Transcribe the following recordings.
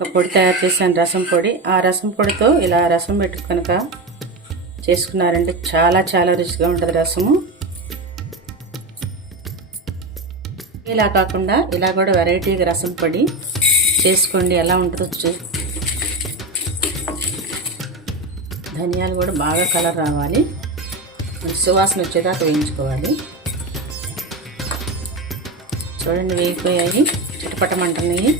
ఒక పొడి తయారు చేశాను, రసం పొడి. ఆ రసం పొడితో ఇలా రసం పెట్టుకు కనుక చేసుకున్నారంటే చాలా చాలా రుచిగా ఉంటుంది రసము. ఇలా కాకుండా ఇలా కూడా వెరైటీగా రసం పొడి చేసుకోండి, ఎలా ఉంటుందో. ధనియాలు కూడా బాగా కలర్ రావాలి, సువాసన వచ్చేదాకా వేయించుకోవాలి. చూడండి వేగిపోయాయి, చిటపటమంటున్నాయి,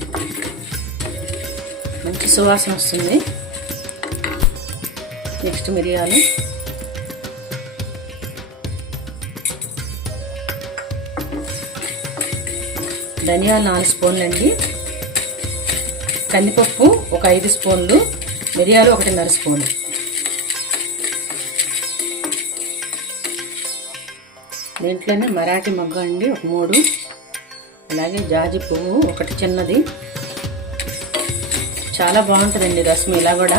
మంచి సువాసన వస్తుంది. నెక్స్ట్ మిరియాలు, ధనియాలు 4 స్పూన్లు అండి, కందిపప్పు ఒక 5 స్పూన్లు, మిరియాలు 1.5 స్పూన్లు. దీంట్లోనే మరాఠీ మొగ్గ అండి ఒక 3, అలాగే జాజి పువ్వు ఒకటి చిన్నది. చాలా బాగుంటుందండి రసం ఇలా కూడా.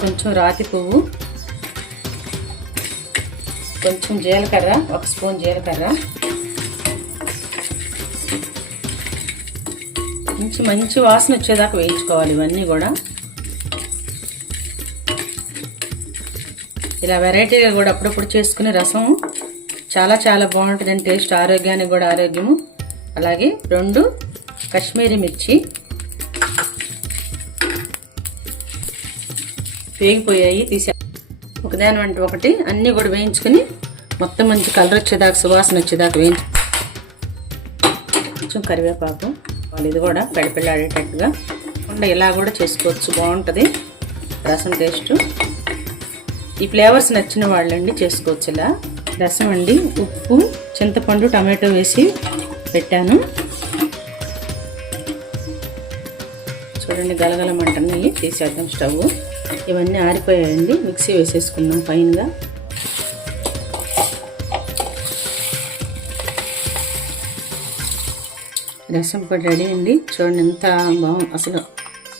కొంచెం రాతి పువ్వు, కొంచెం జీలకర్ర, 1 స్పూన్ జీలకర్ర. మంచి వాసన వచ్చేదాకా వేయించుకోవాలి ఇవన్నీ కూడా. ఇలా వెరైటీగా కూడా అప్పుడప్పుడు చేసుకునే రసం చాలా చాలా బాగుంటుందండి టేస్ట్, ఆరోగ్యానికి కూడా ఆరోగ్యము. అలాగే 2 కాశ్మీరీ మిర్చి వేగిపోయాయి, తీసా. ఒకదాని వంటి ఒకటి అన్నీ కూడా వేయించుకుని మొత్తం మంచి కలర్ వచ్చేదాకా, సువాసన వచ్చేదాకా వేయించు. కొంచెం కరివేపాకు, ఇది కూడా పెడపెళ్ళాడేటట్టుగా ఇలా కూడా చేసుకోవచ్చు, బాగుంటుంది రసం టేస్ట్. ఈ ఫ్లేవర్స్ నచ్చిన వాళ్ళండి చేసుకోవచ్చు ఇలా. రసం అండి, ఉప్పు, చింతపండు, టమాటో వేసి పెట్టాను. చూడండి గలగలమంటున్నాయి, తీసేద్దాం స్టవ్. ఇవన్నీ ఆరిపోయాయండి, మిక్సీ వేసేసుకుందాం ఫైన్గా. రసం పొడి రెడీ అండి. చూడండి ఎంత బాగుంది, అసలు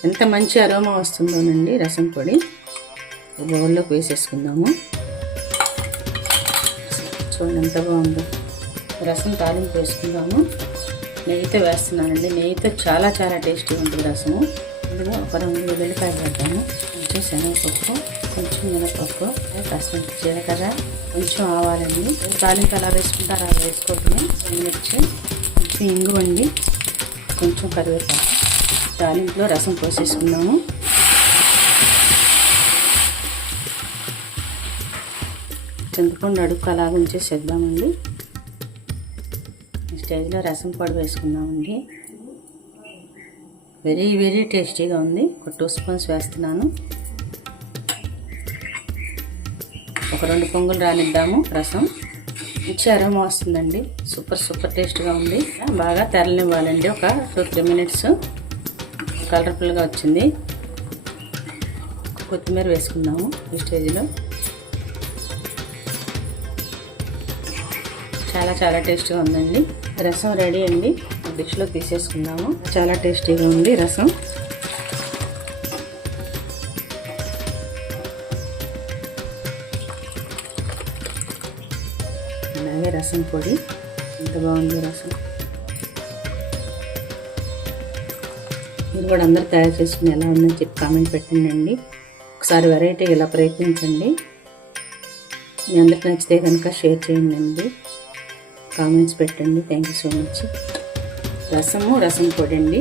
ఎంత మంచి అరోమా వస్తుందోనండి రసం పొడి. బౌల్లోకి వేసేసుకుందాము. చూడండి ఎంత బాగుందో. రసం తాలింపు వేసుకుందాము. నెయ్యితో వేస్తున్నానండి, నెయ్యితో చాలా చాలా టేస్టీగా ఉంటుంది రసము. ఇందులో ఒక 2 వెల్లుల్లిపాయలు వేద్దాము, కొంచెం శనగపప్పు, కొంచెం మినపప్పు, కాస్త జీలకర్ర, కొంచెం ఆవాలండి. తాలింపు ఎలా వేసుకుంటారో అలా వేసుకోవటమే. మిర్చి, కొంచెం ఇంగువండి, కొంచెం కరివేపాకు. తాలింపులో రసం పోసేసుకుందాము. చింతపండు అడుక్కు అలాగ ఉంచేసేద్దామండి. ఈ స్టేజ్లో రసం పొడి వేసుకుందామండి. వెరీ వెరీ టేస్టీగా ఉంది. ఒక 2 స్పూన్స్ వేస్తున్నాను. ఒక 2 పొంగులు రానిద్దాము. రసం మంచి అరోమా వస్తుందండి, సూపర్ సూపర్ టేస్ట్గా ఉంది. బాగా తెరలివ్వాలండి, ఒక 2-3 మినిట్స్. కలర్ఫుల్గా వచ్చింది. కొత్తిమీర వేసుకుందాము ఈ స్టేజ్లో. చాలా చాలా టేస్ట్గా ఉందండి. రసం రెడీ అండి, డిష్లో తీసేసుకుందాము. చాలా టేస్టీగా ఉంది రసం. అలాగే రసం పొడి ఎంత బాగుంది రసం. మీరు కూడా అందరూ తయారు చేసుకుని ఎలా ఉందని చెప్పి కామెంట్ పెట్టండి. ఒకసారి వెరైటీ ఇలా ప్రయత్నించండి. మీ అందరికి నచ్చితే కనుక షేర్ చేయండి, కామెంట్స్ పెట్టండి. Thank you so much. రసం పొడి అండి.